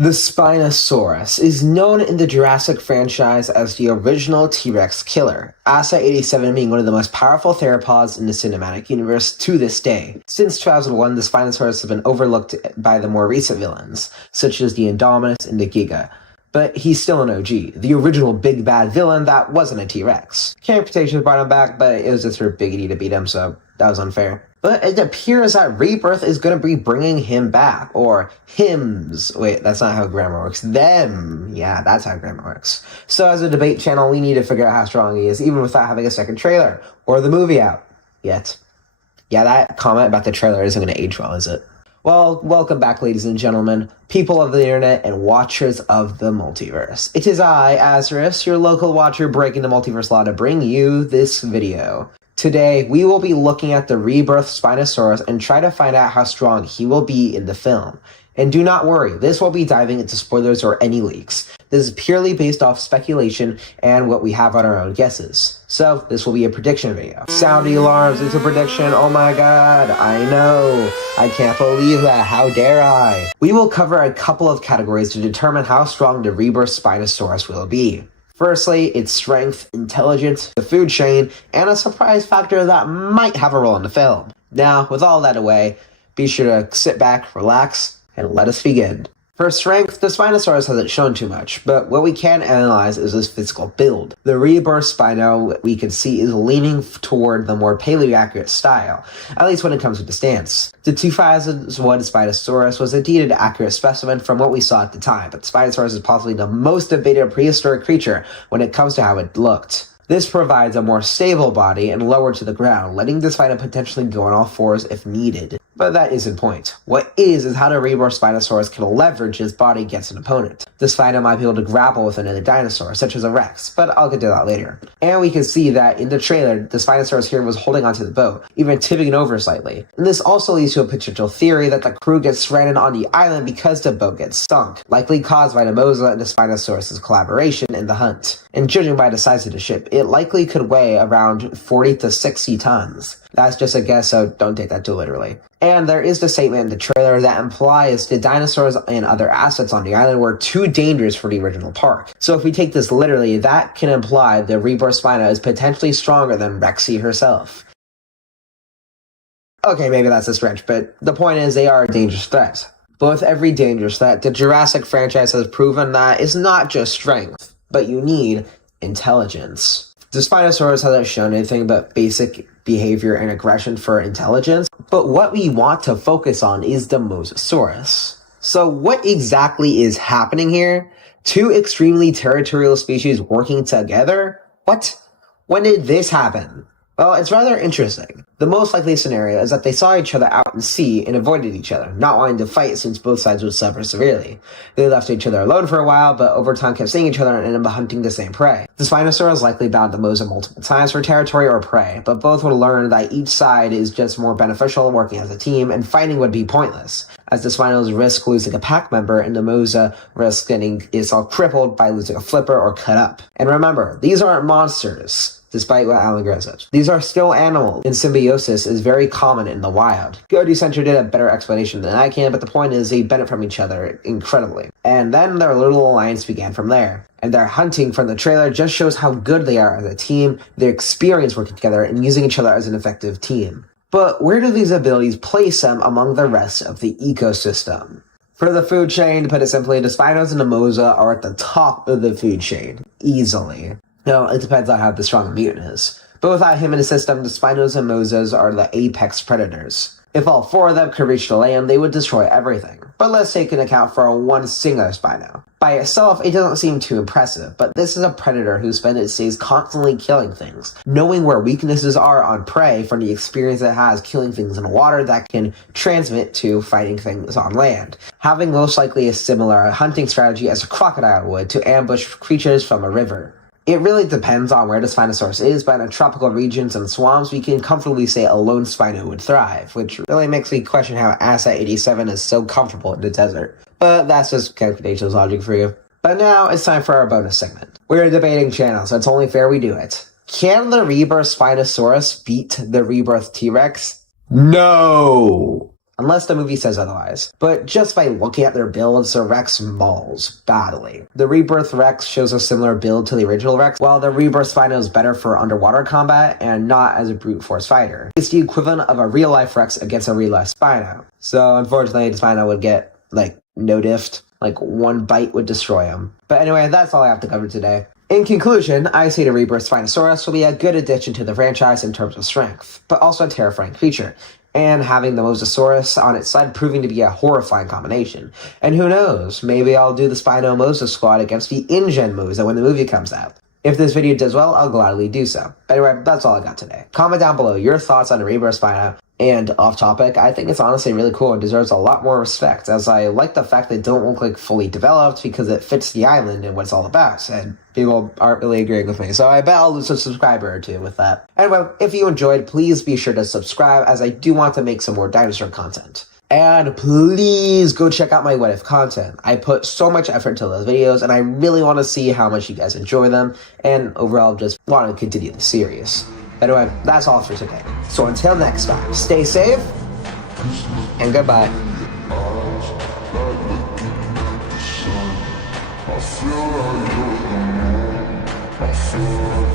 The Spinosaurus is known in the Jurassic franchise as the original T-Rex killer, ASA-87 being one of the most powerful theropods in the cinematic universe to this day. Since 2001, the Spinosaurus has been overlooked by the more recent villains, such as the Indominus and the Giga. But he's still an OG, the original big bad villain that wasn't a T-Rex. Camputations brought him back, but it was just for Big E to beat him, so that was unfair. But it appears that Rebirth is going to be bringing him back, or hims. Wait, that's not how grammar works. Them. Yeah, that's how grammar works. So as a debate channel, we need to figure out how strong he is, even without having a second trailer, or the movie out yet. Yeah, that comment about the trailer isn't going to age well, is it? Well, welcome back, ladies and gentlemen, people of the internet and watchers of the multiverse. It is I, Azarus, your local watcher breaking the multiverse law, to bring you this video. Today, we will be looking at the Rebirth Spinosaurus and try to find out how strong he will be in the film. And do not worry, this will be diving into spoilers or any leaks. This is purely based off speculation and what we have on our own guesses. So, this will be a prediction video. Sound the alarms, it's a prediction, oh my god, I know. I can't believe that, how dare I? We will cover a couple of categories to determine how strong the Rebirth Spinosaurus will be. Firstly, its strength, intelligence, the food chain, and a surprise factor that might have a role in the film. Now, with all that away, be sure to sit back, relax, and let us begin. For strength, the Spinosaurus hasn't shown too much, but what we can analyze is his physical build. The Rebirth Spino we can see is leaning toward the more paleo-accurate style, at least when it comes to the stance. The 2001 Spinosaurus was indeed an accurate specimen from what we saw at the time, but Spinosaurus is possibly the most debated prehistoric creature when it comes to how it looked. This provides a more stable body and lower to the ground, letting this Spino potentially go on all fours if needed. But that isn't the point. What is how the Rebirth Spinosaurus can leverage his body against an opponent. This Spino might be able to grapple with another dinosaur, such as a Rex, but I'll get to that later. And we can see that in the trailer, the Spinosaurus here was holding onto the boat, even tipping it over slightly. And this also leads to a potential theory that the crew gets stranded on the island because the boat gets sunk, likely caused by the Mosa and the Spinosaurus' collaboration in the hunt. And judging by the size of the ship, it likely could weigh around 40 to 60 tons. That's just a guess, so don't take that too literally. And there is the statement in the trailer that implies the dinosaurs and other assets on the island were too dangerous for the original park. So if we take this literally, that can imply the Rebirth Spino is potentially stronger than Rexy herself. Okay, maybe that's a stretch, but the point is they are a dangerous threat. But with every dangerous threat, the Jurassic franchise has proven that it's not just strength, but you need intelligence. The Spinosaurus hasn't shown anything but basic behavior and aggression for intelligence, but what we want to focus on is the Mosasaurus. So what exactly is happening here? Two extremely territorial species working together? What? When did this happen? Well, it's rather interesting. The most likely scenario is that they saw each other out in sea and avoided each other, not wanting to fight since both sides would suffer severely. They left each other alone for a while, but over time kept seeing each other and ended up hunting the same prey. The Spinosaurus likely battled the Mosa multiple times for territory or prey, but both would learn that each side is just more beneficial working as a team, and fighting would be pointless, as the Spinos risk losing a pack member and the Mosa risk getting itself crippled by losing a flipper or cut up. And remember, these aren't monsters. Despite what Alan Gray says. These are still animals, and symbiosis is very common in the wild. Go Center did a better explanation than I can, but the point is they benefit from each other incredibly. And then their little alliance began from there. And their hunting from the trailer just shows how good they are as a team, their experience working together, and using each other as an effective team. But where do these abilities place them among the rest of the ecosystem? For the food chain, to put it simply, the Spinos and the Mosa are at the top of the food chain, easily. No, it depends on how strong the mutant is. But without him in the system, the Spinos and Mosas are the apex predators. If all four of them could reach the land, they would destroy everything. But let's take into account for one singular Spino. By itself, it doesn't seem too impressive, but this is a predator who spends its days constantly killing things, knowing where weaknesses are on prey from the experience it has killing things in the water that can transmit to fighting things on land, having most likely a similar hunting strategy as a crocodile would to ambush creatures from a river. It really depends on where the Spinosaurus is, but in tropical regions and swamps, we can comfortably say a lone Spino would thrive, which really makes me question how ASA-87 is so comfortable in the desert. But that's just calculations logic for you. But now it's time for our bonus segment. We're a debating channel, so it's only fair we do it. Can the Rebirth Spinosaurus beat the Rebirth T-Rex? No! unless the movie says otherwise. But just by looking at their builds, the Rex mauls badly. The Rebirth Rex shows a similar build to the original Rex, while the Rebirth Spino is better for underwater combat and not as a brute force fighter. It's the equivalent of a real-life Rex against a real-life Spino. So unfortunately, the Spino would get, no diffed. One bite would destroy him. But anyway, that's all I have to cover today. In conclusion, I say the Rebirth Spinosaurus will be a good addition to the franchise in terms of strength, but also a terrifying creature, and having the Mosasaurus on its side proving to be a horrifying combination. And who knows, maybe I'll do the Spino Mosa squad against the InGen Mosa when the movie comes out. If this video does well, I'll gladly do so. But anyway, that's all I got today. Comment down below your thoughts on the Rebirth Spino. And off topic, I think it's honestly really cool and deserves a lot more respect, as I like the fact they don't look like fully developed because it fits the island and what it's all about, and people aren't really agreeing with me, so I bet I'll lose a subscriber or two with that. Anyway, if you enjoyed, please be sure to subscribe, as I do want to make some more dinosaur content. And please go check out my What If content. I put so much effort into those videos, and I really want to see how much you guys enjoy them, and overall just want to continue the series. Anyway, that's all for today. So until next time, stay safe, and goodbye. I feel like